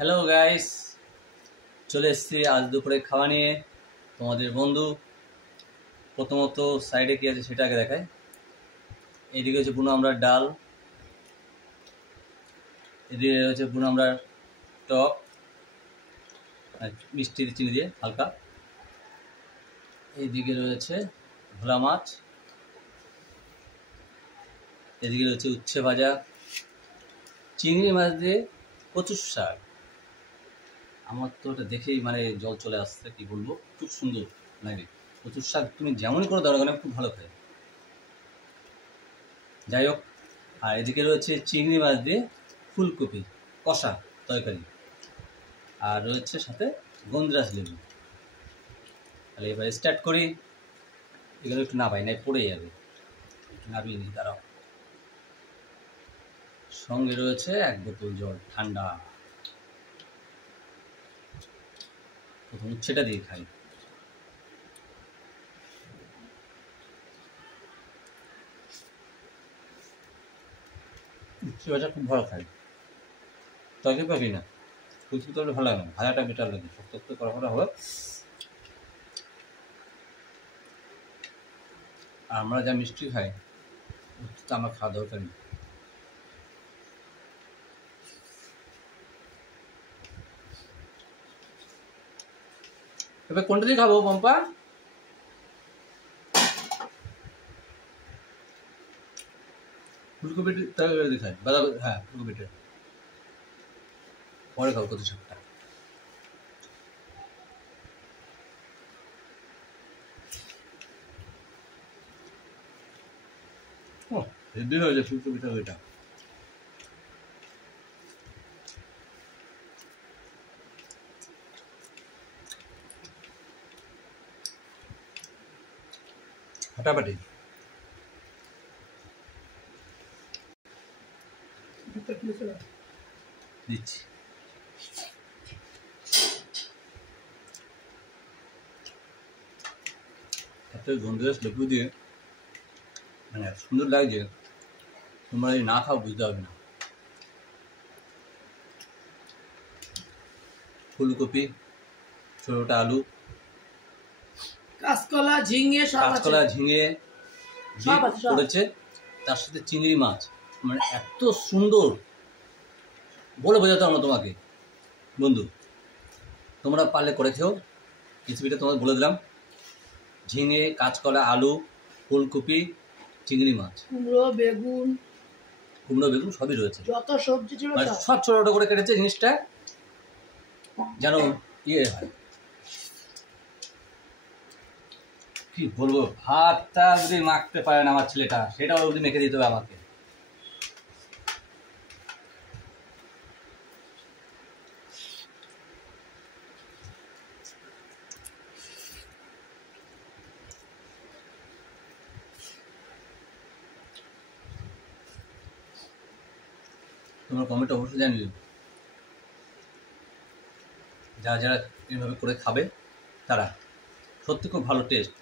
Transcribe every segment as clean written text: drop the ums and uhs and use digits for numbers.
Hello guys, চলে এসেছি আজ দুপুরে খাওয়া নিয়ে। তোমাদের বন্ধু প্রথমত সাইডে কি আছে সেটা আগে দেখায়। এইদিকে হচ্ছে বুনো আমড়ার ডাল, এদিকে হচ্ছে বুনো আমড়ার টক আর মিষ্টি চিনি দিয়ে হালকা। এইদিকে রয়েছে ভোলা মাছ, এদিকে রয়েছে উচ্ছে ভাজা, চিংড়ি মাছ দিয়ে কচুর শাক। আমার তো ওটা দেখেই জল চলে আসছে, কি বলবো, খুব সুন্দর লাগে। কচুর শাক তুমি যেমনই করে দাও না খুব ভালো খাই। যাই হোক, আর এদিকে রয়েছে চিংড়ি মাছ দিয়ে ফুলকপি কষা তরকারি, আর রয়েছে সাথে গন্ধরাজ লেবু। তাহলে এবার স্টার্ট করি। এগুলো একটু নাবাই নাই পড়ে যাবে, একটু নাবিয়ে নিই, দাঁড়াও। সঙ্গে রয়েছে এক বোতল জল ঠান্ডা। প্রথম উচ্ছেটা দিয়ে খাই। উচ্ছে ভাজা খুব ভালো খাই, তরকারি পাবি না, ফুলকপি তরকারি ভালো লাগে না, ভাজাটা বেটার লাগে, শক্ত করা করা হবে। আর আমরা যা মিষ্টি খাই তো আমার খাওয়া দরকার নেই। এবার কোনটা দিয়ে খাবো পম্পা? ফুলকপির তরকারি দিয়ে খাই, বাঁধাকপি, হ্যাঁ ফুলকপিটা পরে খাবো, কত শাকটা। ও হেভি হয়েছে ফুলকপি তরকারিটা। ফাটাফাটি। দিচ্ছি। এত গন্ধরাজ লেবু দিয়ে সুন্দর লাগছে, তোমরা যদি না খাও বুঝতে পারবে না। ফুলকপি, ছোটোটা আলু, কাঁচকলা, ঝিঙে সব করেছে, তার সাথে চিংড়ি মাছ, এত সুন্দর বলে বোঝাতে আমরা তোমাকে। বন্ধু, তোমরা পারলে করে খেও। রেসিপিটা তোমাদের বলে দিলাম। ঝিঙে, কাঁচকলা, আলু, ফুলকপি, চিংড়ি মাছ, কুমড়ো বেগুন সবই রয়েছে, যত সবজি ছিল সব ছোট ছোট করে কেটেছে। জিনিসটা যেন ইয়ে হয়, কি বলবো, ভাতটা যদি মাখতে পারে না আমার ছেলেটা, সেটাও যদি মেখে দিতে হবে আমাকে। তোমার কমেন্ট অবশ্যই জানিও, যারা যারা এইভাবে করে খাবে তারা, সত্যি খুব ভালো টেস্ট।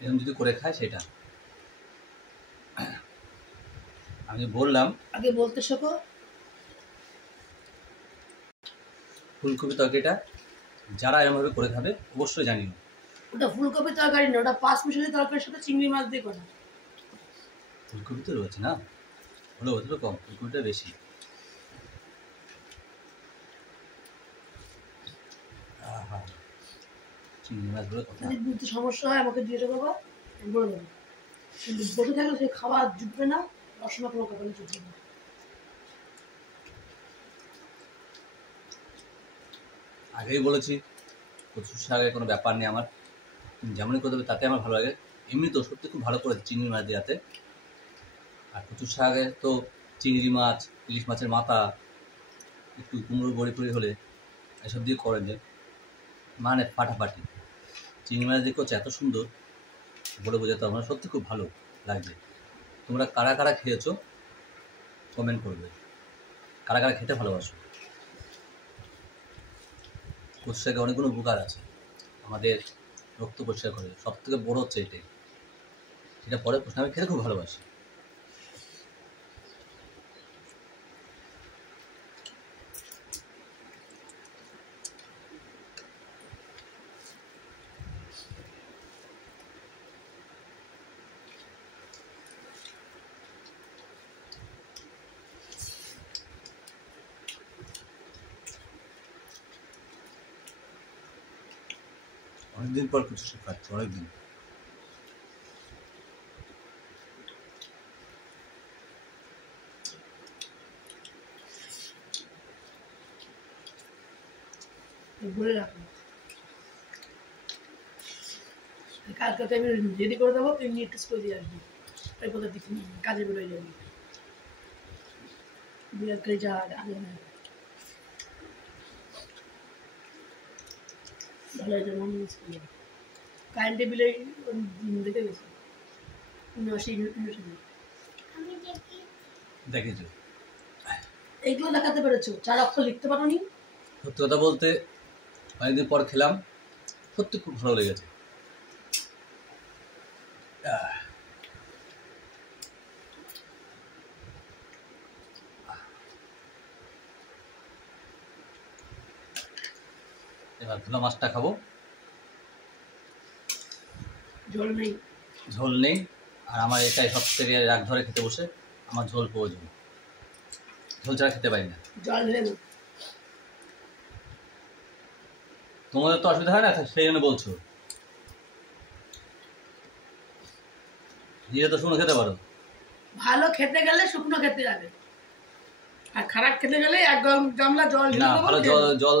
এরকম যদি করে খায় সেটা আমি বললাম। আগে বলতে শেখো। ফুলকপি তরকারিটা যারা এরকমভাবে করে খাবে অবশ্যই জানিও। ওটা ফুলকপি তরকারি না, ওটা পাঁচ মিশালি তরকারির সাথে চিংড়ি মাছ দিয়ে করা। ফুলকপি তো রয়েছে না, হলো ওদের কম, ফুলকপিটা বেশি। চিংড়ি মাছগুলো কথা যদি বুঝতে সমস্যা হয় আমাকে দিয়ে দেবো, বলে দেবো। কিন্তু বসে থাকলে সে খাবার জুটবে না, রসনা কোনো কখনো জুটবে না। আগেই বলেছি, কচুর শাকের কোনো ব্যাপার নেই আমার, যেমনই করে দেবে তাতে আমার ভালো লাগে। এমনি তো সত্যি খুব ভালো করেছে চিংড়ি মাছ দেওয়াতে। আর কচুর শাকে তো চিংড়ি মাছ, ইলিশ মাছের মাথা, একটু কুমড়ো বড়ি ফড়ি হলে এসব দিয়ে করে যে ফাটাফাটি। চিংড়ি মাছ দিয়ে করছে এত সুন্দর, বলে বোঝাতে আমার সত্যি খুব ভালো লাগছে। তোমরা কারা কারা খেয়েছো কমেন্ট করবে, কারা কারা খেতে ভালোবাসো। কচু শাকে অনেকগুলো উপকার আছে, আমাদের রক্ত পরিষ্কার করে, সব থেকে বড় হচ্ছে এটাই, সেটা পরে প্রশ্ন। আমি খেতে খুব ভালোবাসি। অনেকদিন পর কচু শাক খাচ্ছি, অনেকদিন। বলে রাখো, কালকে তো আমি রেডি করে দেবো, তুই নিয়ে টেস্ট করে দিয়ে আসবি। তাই কোথা থেকে কাজে বেরোয় যাবি, বিরাট করে যা আগে না ভালো হয়েছে। মন মিস করলো কারেন্টের বিলে দেখে গেছে দেখেছো? এইগুলো দেখাতে পেরেছো, 4 অক্ষর লিখতে পারো নি। সত্যি কথা বলতে অনেকদিন পর খেলাম, সত্যি খুব ভালো লেগেছে। এবার ভোলা মাছটা খাবো। ঝোল নেই, ঝোল নেই, আর আমার এটাই সব থেকে রাগ ধরে খেতে বসে। আমার ঝোল প্রয়োজন, ঝোল ছাড়া খেতে পারি না। জল ঢেলে না। তোমাদের তো অসুবিধা হয় না, সেই জন্য বলছো। দিয়ে তো শুকনো খেতে পারো। ভালো খেতে গেলে শুকনো খেতে যাবে, আর খারাপ খেতে গেলে এক গামলা জল ঢেলে না, দেবো। ভালো জল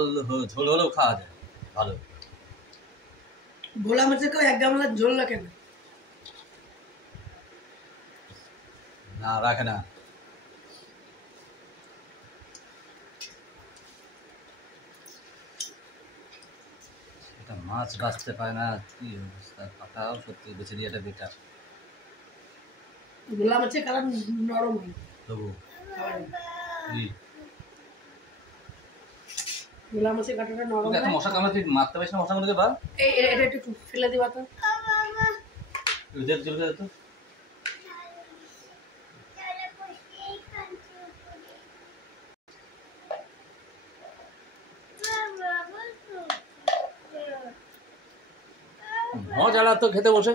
ঝোল হলেও খাওয়া যায় ভালো। ভোলা মাছের কেউ 1 গামলা ঝোল রাখে না। না, রাখে না। এটা মাছ বাঁচতে পারে না, কি অবস্থা। পাঠাও সত্যি বেছে দিয়ে এটা বেকার। ভোলা মাছের কালার নরম হয় তবু খাবারে। ভোলা মাছের কাঁটাটা নরম এত হয়। মশা কামড়ে তুই মারতে পারিস না মশাগুলোকে? বা এটা একটু ফেলে দিবা তো। চলে যেত। মজা তো খেতে বসে।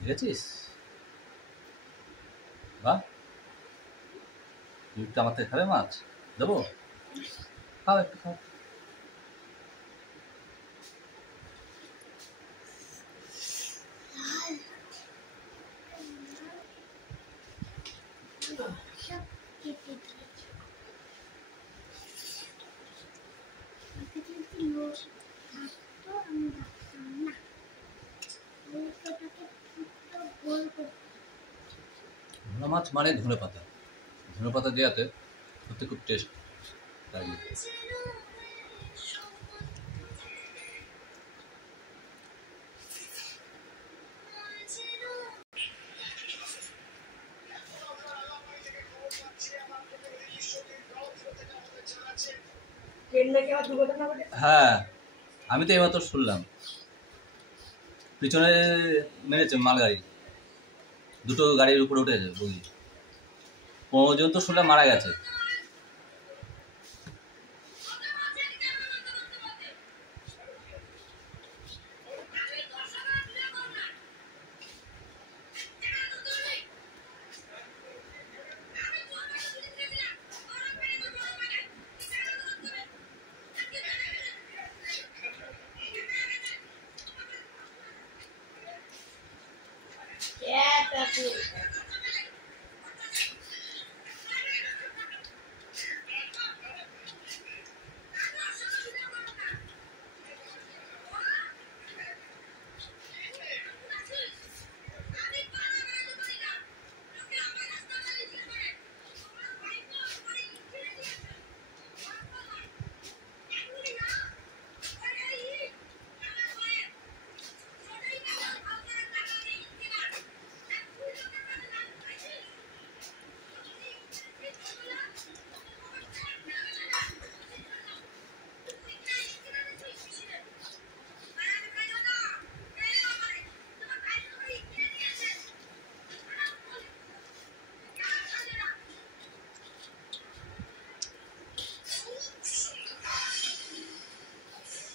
দেখেছিস? বাহ, তুই তো আমার থেকে খাবে মাছ দেবো? খাও, একটু খাও। ভোলা মাছ মানে ধনে পাতা, ধনে পাতা দেওয়াতে সত্যি খুব টেস্ট লাগে। হ্যাঁ, আমি তো এবার তো শুনলাম পিছনে মেরেছে মালগাড়ি, 2টো গাড়ির উপরে উঠে গেছে বগি। 15 জন তো শুনলাম মারা গেছে।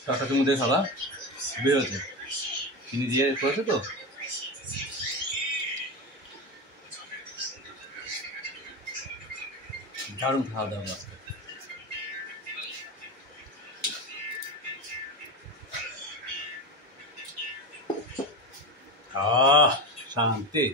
চটাকে মধ্যে খাবা বের হয়েছে, চিনি দিয়ে করেছে তো। দারুণ খাওয়া দাওয়া আজকে। শান্তি।